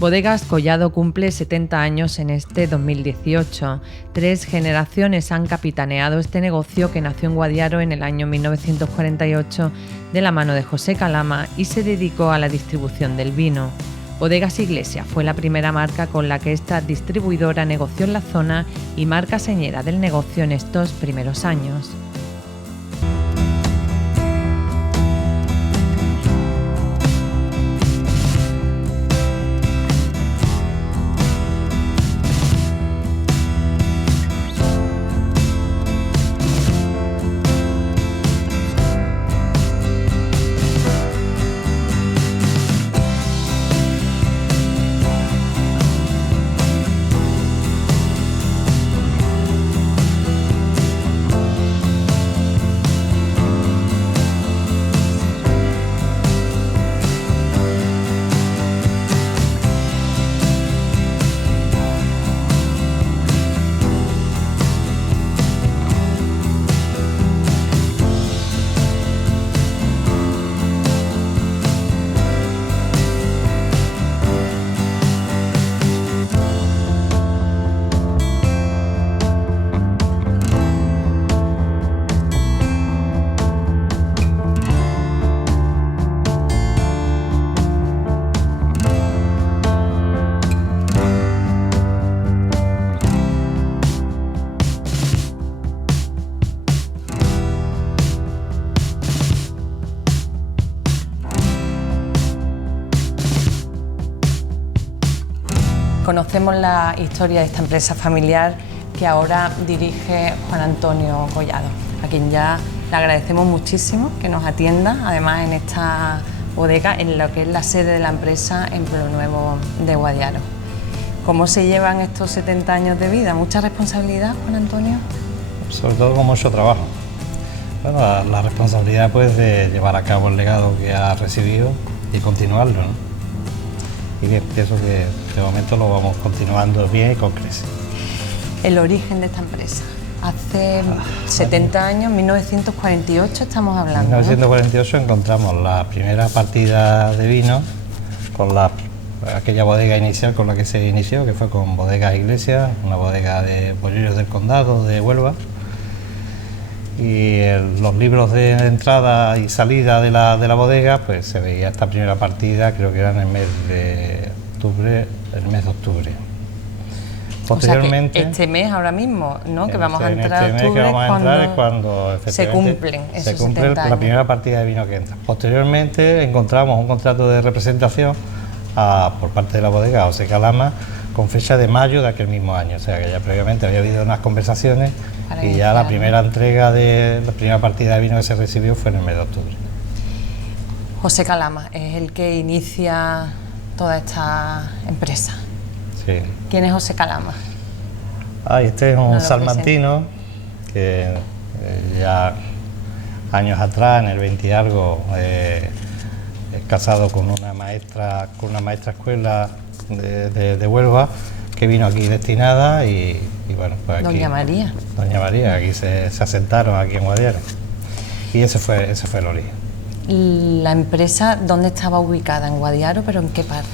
Bodegas Collado cumple 70 años en este 2018. 3 generaciones han capitaneado este negocio que nació en Guadiaro en el año 1948 de la mano de José Calama y se dedicó a la distribución del vino. Bodegas Iglesia fue la primera marca con la que esta distribuidora negoció en la zona y marca señera del negocio en estos primeros años. Conocemos la historia de esta empresa familiar que ahora dirige Juan Antonio Collado, a quien ya le agradecemos muchísimo que nos atienda, además en esta bodega, en lo que es la sede de la empresa en Pueblo Nuevo de Guadiaro. ¿Cómo se llevan estos 70 años de vida? ¿Mucha responsabilidad, Juan Antonio? Sobre todo con mucho trabajo. Bueno, la responsabilidad pues de llevar a cabo el legado que ha recibido y continuarlo, ¿no? Y bien, pienso que de momento lo vamos continuando bien y con creces. El origen de esta empresa, hace 70 años, 1948 estamos hablando. En 1948 encontramos la primera partida de vino con aquella bodega inicial con la que se inició, que fue con Bodegas Iglesia, una bodega de Boyeros del Condado de Huelva. Y los libros de entrada y salida de la bodega, pues se veía esta primera partida, creo que era en el mes de octubre, Posteriormente, o sea que este mes ahora mismo, ¿no? Que vamos a entrar en este mes que vamos a entrar es cuando se cumplen esos 70 años. La primera partida de vino que entra. Posteriormente encontramos un contrato de representación por parte de la bodega José Calama con fecha de mayo de aquel mismo año, o sea que ya previamente había habido unas conversaciones y ya la primera entrega de la primera partida de vino que se recibió fue en el mes de octubre. José Calama es el que inicia toda esta empresa. Sí. ¿Quién es José Calama? Este es un salmantino que ya años atrás, en el 20 y algo, es casado con una maestra escuela de Huelva, que vino aquí destinada y bueno, pues aquí, Doña María, aquí se asentaron aquí en Guadiaro y ese fue el origen. ¿La empresa dónde estaba ubicada? ¿En Guadiaro, pero en qué parte?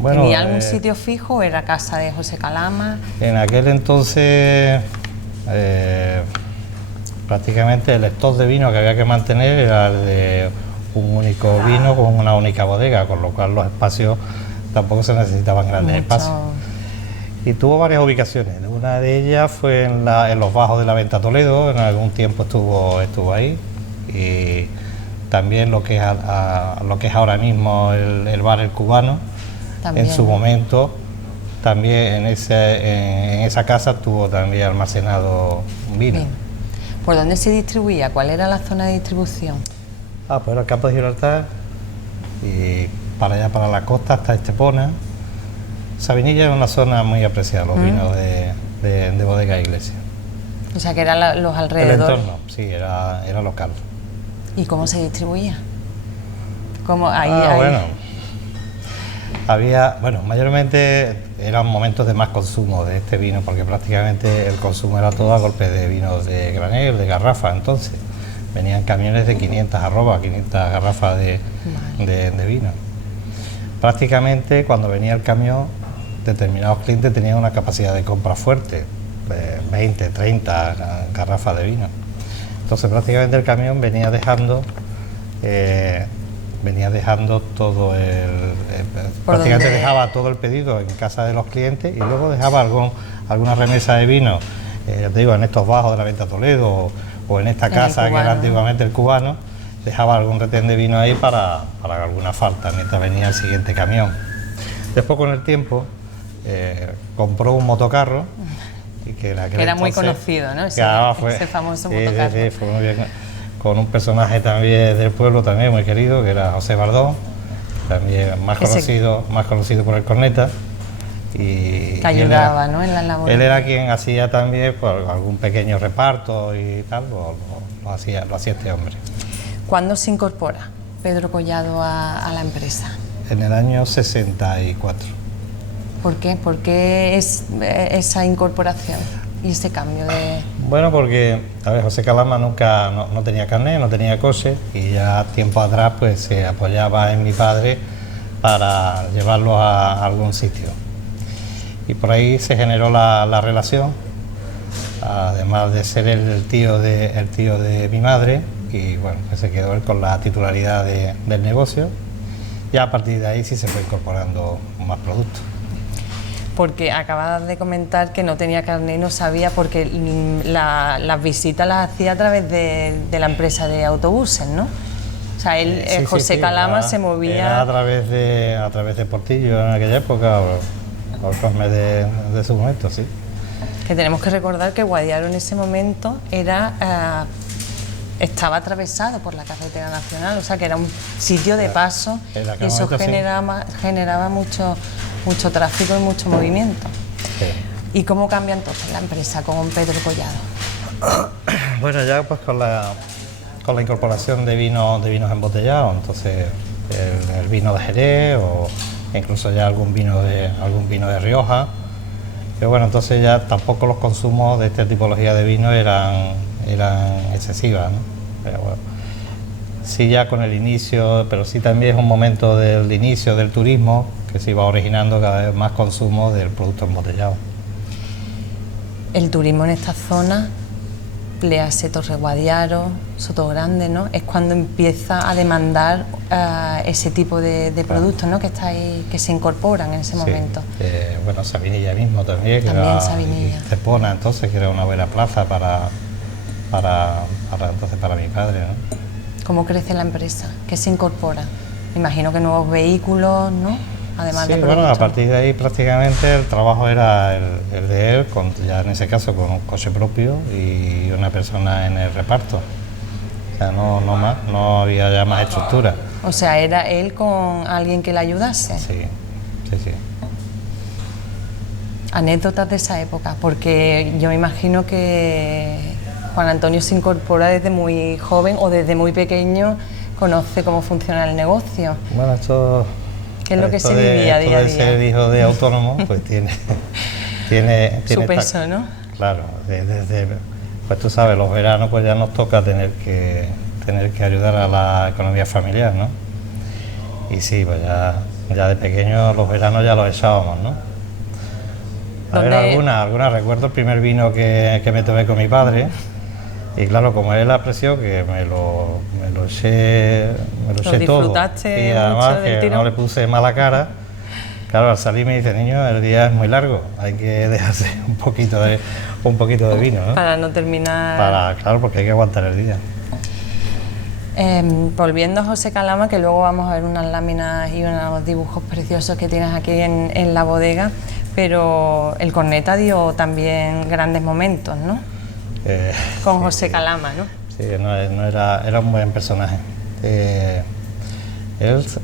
Bueno, ¿tenía algún sitio fijo o era casa de José Calama? En aquel entonces prácticamente el stock de vino que había que mantener era el de un único vino con una única bodega, con lo cual los espacios tampoco se necesitaban grandes espacios. Y tuvo varias ubicaciones. Una de ellas fue en los bajos de la Venta Toledo, en algún tiempo estuvo ahí. Y también lo que es ahora mismo el bar El Cubano, también. En su momento, también en esa casa tuvo también almacenado vino. Bien. ¿Por dónde se distribuía? ¿Cuál era la zona de distribución? Pues era el campo de Gibraltar y para allá, para la costa, hasta Estepona. Sabinilla era una zona muy apreciada, los vinos de Bodega Iglesia. O sea, que eran los alrededores. El entorno, sí, era local. ¿Y cómo se distribuía? Bueno, mayormente eran momentos de más consumo de este vino, porque prácticamente el consumo era todo a golpe de vinos de granel, de garrafa. Entonces venían camiones de 500 garrafas de vino. prácticamente cuando venía el camión, determinados clientes tenían una capacidad de compra fuerte, 20, 30 garrafas de vino. Entonces prácticamente el camión venía dejando todo prácticamente dejaba todo el pedido en casa de los clientes y luego dejaba alguna remesa de vino, te digo, en estos bajos de la Venta Toledo o en esta casa que era antiguamente el Cubano, dejaba algún retén de vino ahí para alguna falta mientras venía el siguiente camión. Después, con el tiempo, compró un motocarro y que era muy conocido, ¿no? Ese famoso motocarro. Sí, fue muy bien, con un personaje también del pueblo también muy querido, que era José Bardón, también más conocido por el corneta. Que ayudaba, ¿no?, en la labor. Él era quien hacía también pues, algún pequeño reparto y tal, lo hacía este hombre. ¿Cuándo se incorpora Pedro Collado a la empresa? En el año 64. ¿Por qué? ¿Por qué esa incorporación y ese cambio de...? Bueno, porque, a ver, José Calama nunca no tenía carnet, no tenía coche y ya tiempo atrás pues se apoyaba en mi padre para llevarlo a algún sitio. Y por ahí se generó la relación, además de ser el tío de mi madre, y bueno, pues se quedó él con la titularidad del negocio. Ya a partir de ahí sí se fue incorporando más productos. Porque acabas de comentar que no tenía carnet y no sabía, porque las visitas las hacía a través de la empresa de autobuses, ¿no? O sea, José Calama se movía... Era a través de Portillo en aquella época, o Cosme de su momento, sí. Que tenemos que recordar que Guadiaro en ese momento estaba atravesado por la carretera nacional, o sea que era un sitio de paso y eso generaba mucho tráfico y mucho movimiento. Sí. ¿Y cómo cambia entonces la empresa con Pedro Collado? Bueno, ya pues con la incorporación de vinos embotellados, entonces el vino de Jerez o incluso ya algún vino de Rioja, pero bueno, entonces ya tampoco los consumos de esta tipología de vino eran excesivas, ¿no? Pero bueno, sí, ya con el inicio, pero sí también es un momento del inicio del turismo que se iba originando cada vez más consumo del producto embotellado. El turismo en esta zona, léase Torre Guadiaro, Sotogrande, ¿no?, es cuando empieza a demandar ese tipo de productos, ¿no?, que se incorporan en ese momento. Bueno, Sabinilla mismo también, Sabinilla. Estepona, entonces, que era una buena plaza para mi padre, ¿no? ¿Cómo crece la empresa? ¿Qué se incorpora? Me imagino que nuevos vehículos, ¿no?, además de productos. Bueno, a partir de ahí prácticamente el trabajo era el de él, ya en ese caso con un coche propio y una persona en el reparto. O sea, no había ya más estructura. O sea, ¿era él con alguien que le ayudase? Sí. Anécdotas de esa época, porque yo me imagino que Juan Antonio se incorpora desde muy joven o desde muy pequeño, conoce cómo funciona el negocio. Bueno, ¿qué es lo que se vivía día a día? Ser hijo de autónomo, pues tiene su peso, ¿no? Claro, pues tú sabes, los veranos pues ya nos toca tener que ayudar a la economía familiar, ¿no? Y sí, pues ya de pequeño los veranos ya los echábamos, ¿no? A ver, alguna recuerdo el primer vino que me tomé con mi padre. Y claro, como él apreció que me lo eché todo, y además que no le puse mala cara, claro, al salir me dice: niño, el día es muy largo, hay que dejarse un poquito de vino, ¿no? Para no terminar... Claro, porque hay que aguantar el día. Volviendo a José Calama, que luego vamos a ver unas láminas y unos dibujos preciosos que tienes aquí en la bodega, pero el corneta dio también grandes momentos, ¿no? Con José Calama, ¿no? Sí, era un buen personaje.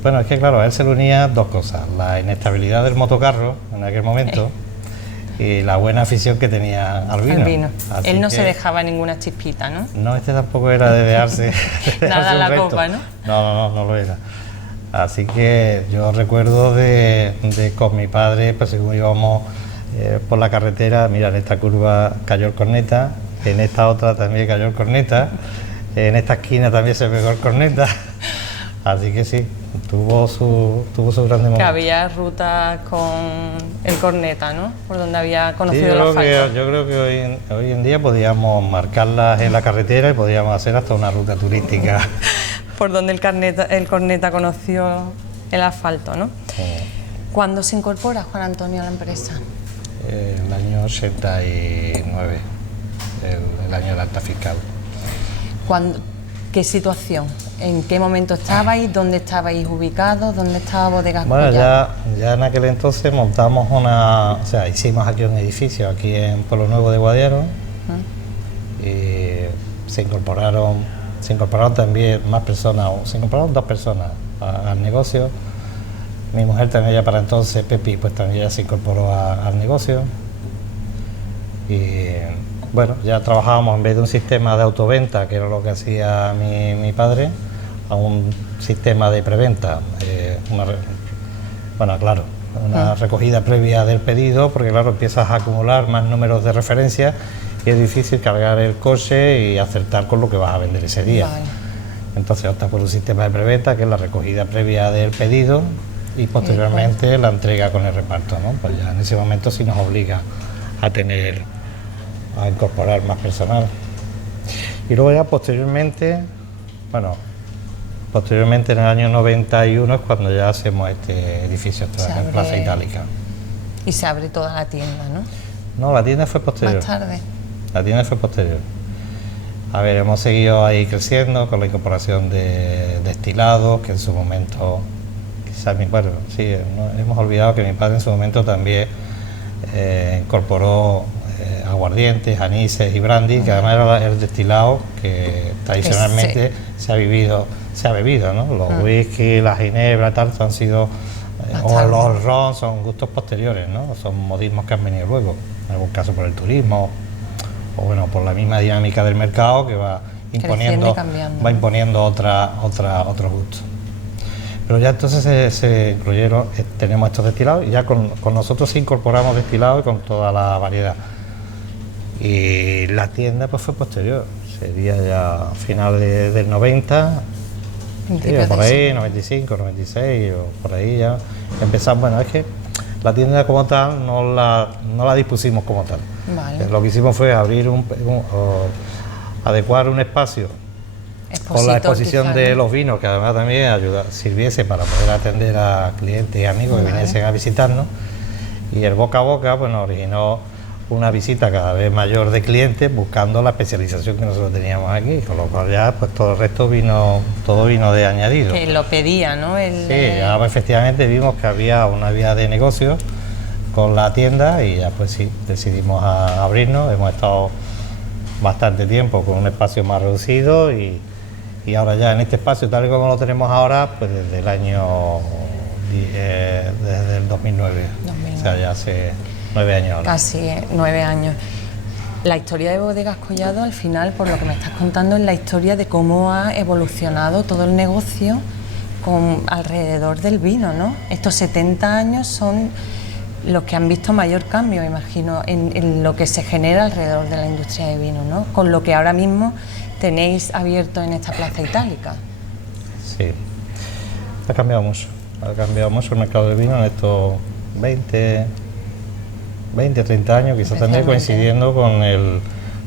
Bueno, es que claro, a él se le unía dos cosas: la inestabilidad del motocarro en aquel momento y la buena afición que tenía al vino. Él no se dejaba ninguna chispita, ¿no? No, este tampoco era de dejarse nada en la copa, ¿no? No lo era. Así que yo recuerdo de con mi padre, pues según íbamos por la carretera, mira, en esta curva cayó el corneta, en esta otra también cayó el corneta, en esta esquina también se pegó el corneta. Así que sí, tuvo su gran momento. Que había rutas con el Corneta, ¿no? Por donde había Sí, conocido el asfalto. yo creo que hoy en día podíamos marcarlas en la carretera y podíamos hacer hasta una ruta turística. Por donde el Corneta conoció el asfalto, ¿no? ¿Cuándo se incorpora Juan Antonio a la empresa? El año 89, el año del acta fiscal. ¿Qué situación? ¿En qué momento estabais? ¿Dónde estabais ubicados? ¿Dónde estaba Bodegas Bueno, Collado? ya en aquel entonces montamos hicimos aquí un edificio aquí en Pueblo Nuevo de Guadiaro y se incorporaron también más personas, se incorporaron 2 personas al negocio. Mi mujer también ya para entonces, Pepi, pues también ya se incorporó al negocio. Y bueno, ya trabajábamos en vez de un sistema de autoventa, que era lo que hacía mi padre, a un sistema de preventa. Una recogida previa del pedido, porque claro, empiezas a acumular más números de referencias y es difícil cargar el coche y acertar con lo que vas a vender ese día. Vale. Entonces opta por un sistema de preventa, que es la recogida previa del pedido y posteriormente la entrega con el reparto, ¿no? Pues ya en ese momento sí nos obliga a incorporar más personal. Y luego ya posteriormente en el año 91 es cuando ya hacemos este edificio en Plaza Itálica. Y se abre toda la tienda, ¿no? No, la tienda fue posterior. Más tarde. La tienda fue posterior. A ver, hemos seguido ahí creciendo con la incorporación de destilados, que en su momento, quizás hemos olvidado que mi padre en su momento también incorporó aguardientes, anises y brandy, que además era el destilado que tradicionalmente se ha bebido, ¿no? Los whisky, la ginebra, tal, han sido, o los ron, son gustos posteriores, ¿no? Son modismos que han venido luego, en algún caso por el turismo, o bueno, por la misma dinámica del mercado que va imponiendo otros gustos. Pero ya entonces se incluyeron, tenemos estos destilados y ya con nosotros sí incorporamos destilados con toda la variedad. Y la tienda pues fue posterior, sería ya finales del 90, por ahí, 95, 96 o por ahí ya empezamos. Bueno, es que la tienda como tal no la dispusimos como tal. Vale. Lo que hicimos fue abrir adecuar un espacio con la exposición de los vinos, que además también sirviese para poder atender a clientes y amigos que viniesen a visitarnos, y el boca a boca pues nos originó una visita cada vez mayor de clientes buscando la especialización que nosotros teníamos aquí, con lo cual ya pues todo el resto todo vino de añadido. Que lo pedía, ¿no? Ya efectivamente vimos que había una vía de negocio con la tienda y ya pues sí, decidimos abrirnos. Hemos estado bastante tiempo con un espacio más reducido y ahora ya en este espacio tal y como lo tenemos ahora, pues desde el 2009. O sea, ya hace 9 años ahora. Casi 9 años. La historia de Bodegas Collado, al final, por lo que me estás contando, es la historia de cómo ha evolucionado todo el negocio alrededor del vino, ¿no? Estos 70 años son los que han visto mayor cambio, me imagino, en lo que se genera alrededor de la industria de vino, ¿no? Con lo que ahora mismo tenéis abierto en esta Plaza Itálica. Sí, ha cambiado mucho el mercado del vino en estos 20, 30 años, quizás también coincidiendo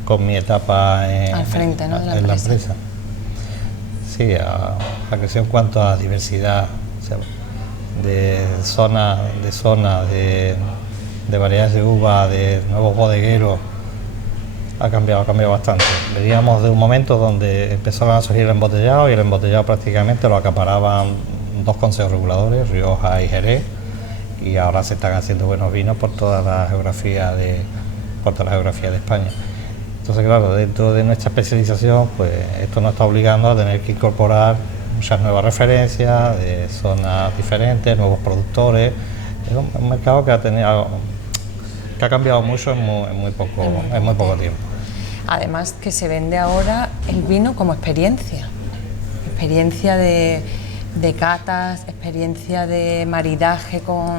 con mi etapa al frente, ¿no? en la empresa. Sí, ha crecido en cuanto a diversidad, o sea, de zona, de variedades de uva, de nuevos bodegueros. Ha cambiado bastante. Veníamos de un momento donde empezaron a surgir el embotellado y el embotellado prácticamente lo acaparaban 2 consejos reguladores, Rioja y Jerez, y ahora se están haciendo buenos vinos por toda la geografía de España. Entonces, claro, dentro de nuestra especialización, pues esto nos está obligando a tener que incorporar muchas nuevas referencias de zonas diferentes, nuevos productores. Es un mercado que ha cambiado mucho en muy poco tiempo. Además que se vende ahora el vino como experiencia de catas, experiencia de maridaje o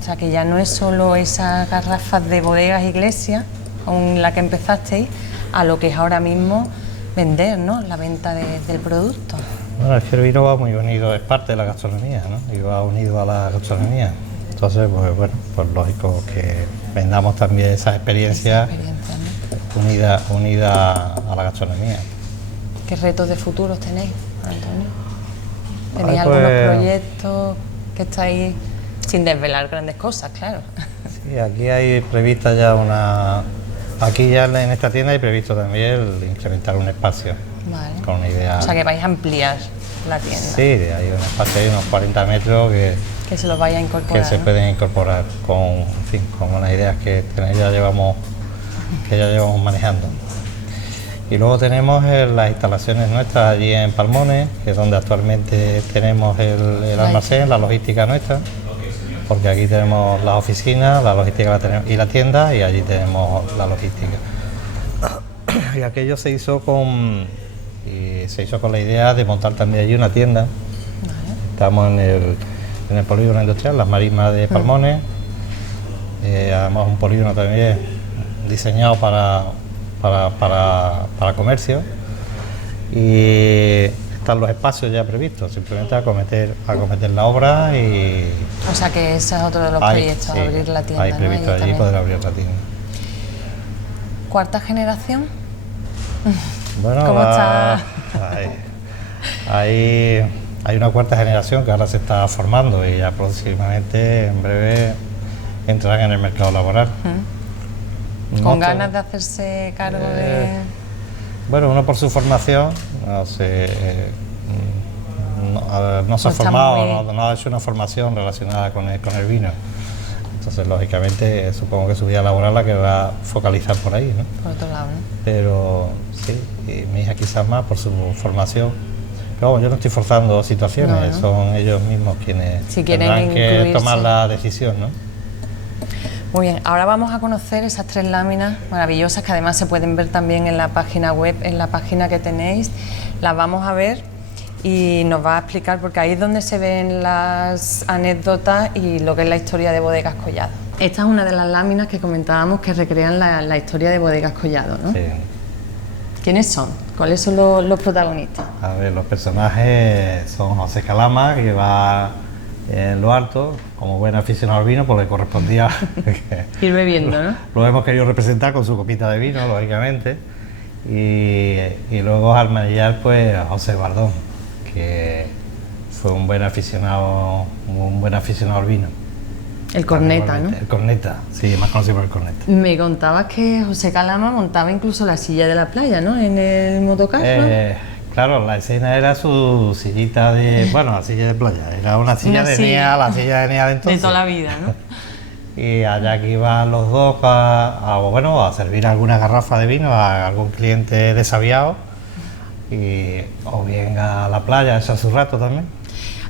sea, que ya no es solo esas garrafas de Bodegas Iglesias con la que empezasteis, a lo que es ahora mismo vender, ¿no? La venta del producto. Bueno, es que el vino va muy unido, es parte de la gastronomía, ¿no? Y va unido a la gastronomía. Entonces, pues bueno, pues lógico que vendamos también esas experiencias, ¿no? unidas a la gastronomía. ¿Qué retos de futuros tenéis, Antonio? ¿Tenéis Ay, pues, algunos proyectos que estáis sin desvelar grandes cosas, claro? Sí, aquí hay prevista ya una... Aquí ya en esta tienda hay previsto también el incrementar un espacio. Vale. Con una idea... O sea, que vais a ampliar la tienda. Sí, hay un espacio de unos 40 metros que se los vaya a incorporar. Que se pueden incorporar con, en fin, con unas ideas que ya llevamos manejando. Y luego tenemos las instalaciones nuestras allí en Palmones, que es donde actualmente tenemos el almacén, la logística nuestra, porque aquí tenemos las oficinas, la logística y la tienda, y allí tenemos la logística. Y aquello se hizo con la idea de montar también allí una tienda. Vale. Estamos en el polígono industrial, las marismas de Palmones, además un polígono también diseñado para comercio, y están los espacios ya previstos, simplemente acometer la obra. Y o sea que ese es otro de los proyectos, sí, abrir la tienda. Hay previsto, ¿no? Allí poder abrir la tienda. ¿Cuarta generación? Bueno, ¿cómo está? Hay una cuarta generación que ahora se está formando y ya próximamente, en breve, entrarán en el mercado laboral. ¿Con ganas de hacerse cargo de...? Bueno, uno por su formación, no se ha formado, no ha hecho una formación relacionada con el vino. Entonces, lógicamente, supongo que su vida laboral la que va a focalizar por ahí, ¿no? Por otro lado, ¿no? Pero sí, y mi hija quizás más por su formación. Pero bueno, yo no estoy forzando situaciones, son ellos mismos quienes tendrán que tomar la decisión, ¿no? Muy bien, ahora vamos a conocer esas 3 láminas maravillosas que además se pueden ver también en la página web, en la página que tenéis. Las vamos a ver y nos va a explicar, porque ahí es donde se ven las anécdotas y lo que es la historia de Bodegas Collado. Esta es una de las láminas que comentábamos que recrean la historia de Bodegas Collado, ¿no? Sí. ¿Quiénes son? ¿Cuáles son los protagonistas? A ver, los personajes son José Calama, que va en lo alto, como buen aficionado al vino, pues le correspondía ir bebiendo, ¿no? Lo hemos querido representar con su copita de vino, lógicamente, y luego al manillar, pues a José Bardón, que fue un buen aficionado al vino. El corneta, ¿no? El corneta, sí, más conocido por el corneta. Me contabas que José Calama montaba incluso la silla de la playa, ¿no? En el motocarro. Claro, la escena era su sillita la silla de playa, era una silla de Nea, la silla de Nea de entonces. De toda la vida, ¿no? Y allá que iban los dos a servir alguna garrafa de vino a algún cliente desaviado, o bien a la playa, echar su rato también.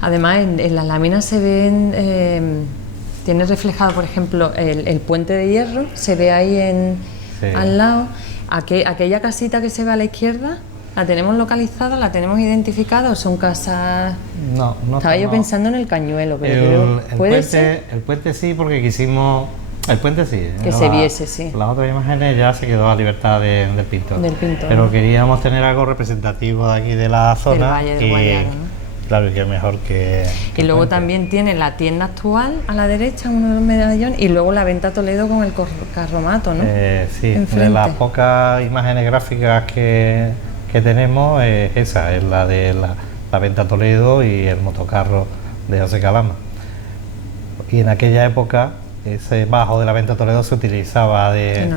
Además, en las láminas se ven, tiene reflejado, por ejemplo, el puente de hierro, se ve ahí al lado, aquella casita que se ve a la izquierda. ¿La tenemos localizada? ¿La tenemos identificada o son casas...? No. Estaba yo pensando en el Cañuelo, pero ¿puede ser? El puente sí, porque quisimos... El puente sí. Que se viese, sí. Las otras imágenes ya se quedó a libertad del pintor. Pero queríamos tener algo representativo de aquí de la zona. Del Valle del Guadiaro, ¿no? Claro, y que mejor que... Y luego también tiene la tienda actual a la derecha, uno de los medallones, y luego la venta Toledo con el carromato, ¿no? Sí, de las pocas imágenes gráficas que tenemos, esa es la de la venta Toledo y el motocarro de José Calama. Y en aquella época ese bajo de la venta Toledo se utilizaba de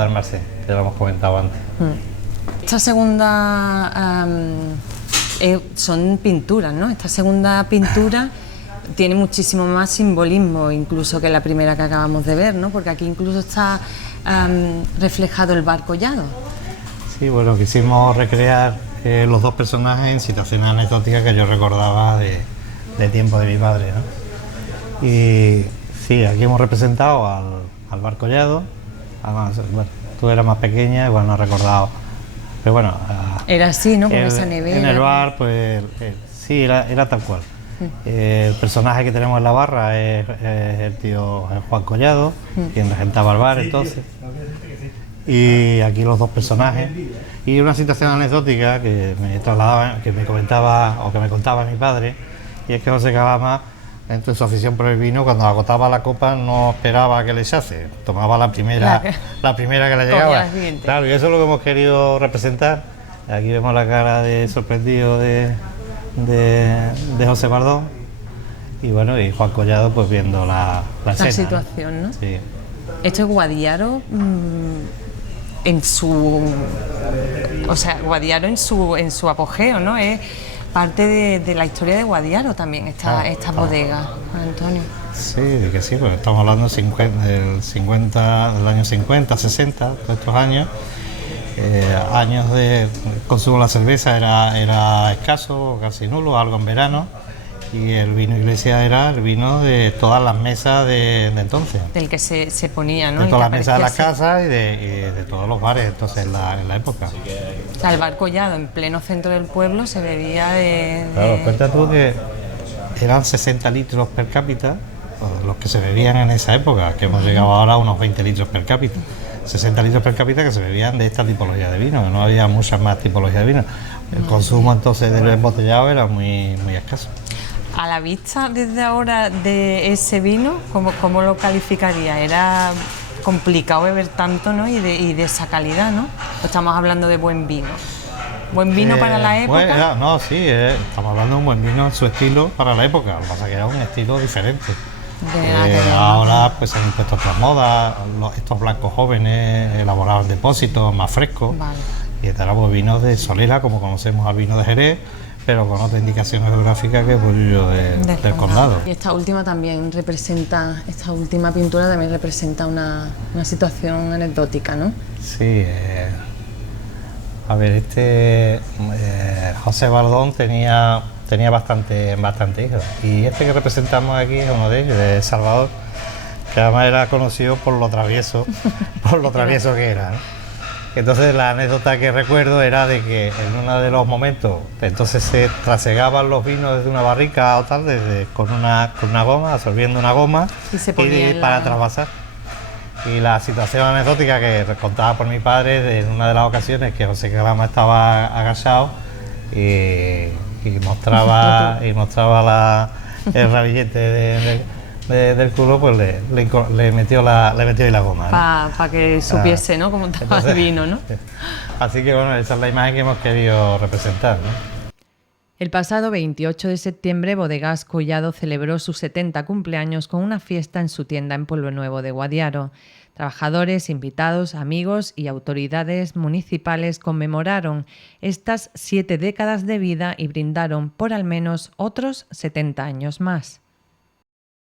almacén, ya lo hemos comentado antes. Esta segunda son pinturas, ¿no? Esta segunda pintura tiene muchísimo más simbolismo incluso que la primera que acabamos de ver, ¿no? Porque aquí incluso está reflejado el bar Collado. Sí, bueno, quisimos recrear los dos personajes en situaciones anecdóticas que yo recordaba de tiempo de mi padre, ¿no? Y sí, aquí hemos representado al bar Collado. Además, bueno, tú eras más pequeña, igual no has recordado. Pero bueno... era así, ¿no? Con esa nevera. En el bar, pues sí, era tal cual. El personaje que tenemos en la barra es el tío Juan Collado, quien regentaba el bar entonces. y aquí los dos personajes. Y una situación anecdótica que me trasladaba, que me comentaba o que me contaba mi padre, y es que José Calama, dentro de su afición por el vino, cuando agotaba la copa no esperaba a que le echase, tomaba la primera que le llegaba. Claro, y eso es lo que hemos querido representar. Aquí vemos la cara de sorprendido de José Bardón, y bueno, y Juan Collado pues viendo la escena, situación, ¿no? Sí. Esto es Guadiaro en su... O sea, Guadiaro en su apogeo, ¿no? Es parte de la historia de Guadiaro también, esta bodega, Juan Antonio. Sí, que sí, pues estamos hablando del año 50, 60, todos estos años. Años de consumo de la cerveza era escaso, casi nulo, algo en verano, y el vino Iglesia era el vino de todas las mesas de entonces. Del que se ponía, ¿no? De todas las mesas de las casas y de todos los bares entonces en la época. O sea, el bar Collado en pleno centro del pueblo se bebía de... Claro, cuenta tú que eran 60 litros per cápita los que se bebían en esa época, que hemos llegado ahora a unos 20 litros per cápita. 60 litros per cápita que se bebían de esta tipología de vino, no había muchas más tipologías de vino. El consumo entonces del embotellado era muy escaso. A la vista desde ahora de ese vino, ¿cómo lo calificaría? Era complicado beber tanto, ¿no? Y de esa calidad, ¿no? Estamos hablando de buen vino. ¿Buen vino para la época? No, sí, estamos hablando de un buen vino en su estilo para la época, lo que pasa es que era un estilo diferente. Ahora pues se han impuesto otras modas, estos blancos jóvenes elaborados en depósitos más frescos. Vale. Y este era pues vinos de Solera, como conocemos al vino de Jerez, pero con otra indicación geográfica que es Bollullo del Condado. Y esta última pintura también representa una situación anecdótica, ¿no? Sí, a ver, José Bardón tenía bastante hijos, y este que representamos aquí es uno de ellos, de Salvador, que además era conocido por lo travieso que era, ¿no? Entonces la anécdota que recuerdo era de que en uno de los momentos entonces se trasegaban los vinos desde una barrica o tal, con una goma, absorbiendo una goma y para trasvasar. Y la situación anecdótica que contaba por mi padre en una de las ocasiones que José Calama estaba agachado y mostraba el rabillete del culo, pues le metió ahí la goma, ¿no? Para que supiese, ¿no? Cómo estaba el vino, ¿no? Así que bueno, esa es la imagen que hemos querido representar, ¿no? El pasado 28 de septiembre, Bodegas Collado celebró su 70 cumpleaños con una fiesta en su tienda en Pueblo Nuevo de Guadiaro. Trabajadores, invitados, amigos y autoridades municipales conmemoraron estas 7 décadas de vida y brindaron por al menos otros 70 años más.